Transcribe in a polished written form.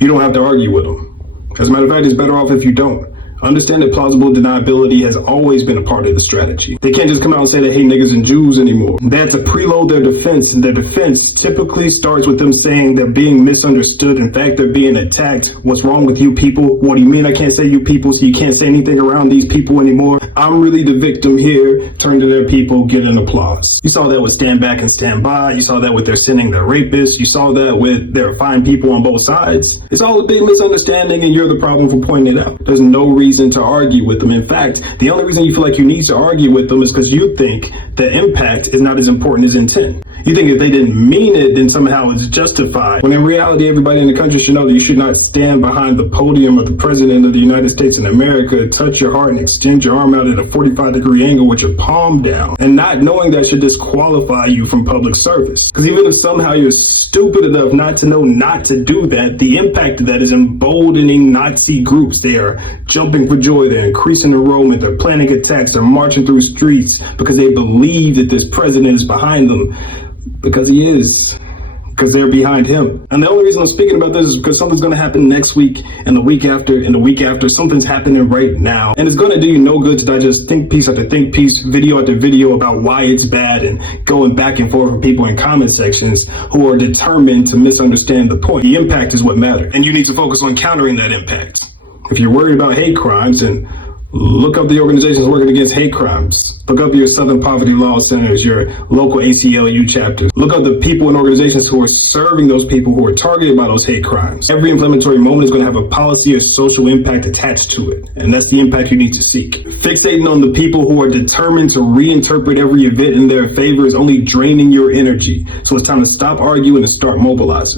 You don't have to argue with them. As a matter of fact, it's better off if you don't. Understand that plausible deniability has always been a part of the strategy. They can't just come out and say they hate niggas and Jews anymore. They have to preload their defense, and their defense typically starts with them saying they're being misunderstood. In fact, they're being attacked. What's wrong with you people? What do you mean I can't say you people, so you can't say anything around these people anymore? I'm really the victim here. Turn to their people, get an applause. You saw that with stand back and stand by. You saw that with their sending their rapists. You saw that with their fine people on both sides. It's all a big misunderstanding, and you're the problem for pointing it out. There's no reason to argue with them. In fact, the only reason you feel like you need to argue with them is because you think that impact is not as important as intent. You think if they didn't mean it, then somehow it's justified. When in reality, everybody in the country should know that you should not stand behind the podium of the President of the United States in America, touch your heart, and extend your arm out at a 45-degree angle with your palm down. And not knowing that should disqualify you from public service. Because even if somehow you're stupid enough not to know not to do that, the impact of that is emboldening Nazi groups. They are jumping for joy. They're increasing enrollment. They're planning attacks. They're marching through streets because they believe that this president is behind them. Because he is. Because they're behind him. And the only reason I'm speaking about this is because something's going to happen next week, and the week after, and the week after. Something's happening right now. And it's going to do you no good to digest think piece after think piece, video after video about why it's bad, and going back and forth with people in comment sections who are determined to misunderstand the point. The impact is what matters. And you need to focus on countering that impact. If you're worried about hate crimes, and look up the organizations working against hate crimes. Look up your Southern Poverty Law Centers, your local ACLU chapters. Look up the people and organizations who are serving those people who are targeted by those hate crimes. Every inflammatory moment is going to have a policy or social impact attached to it. And that's the impact you need to seek. Fixating on the people who are determined to reinterpret every event in their favor is only draining your energy. So it's time to stop arguing and start mobilizing.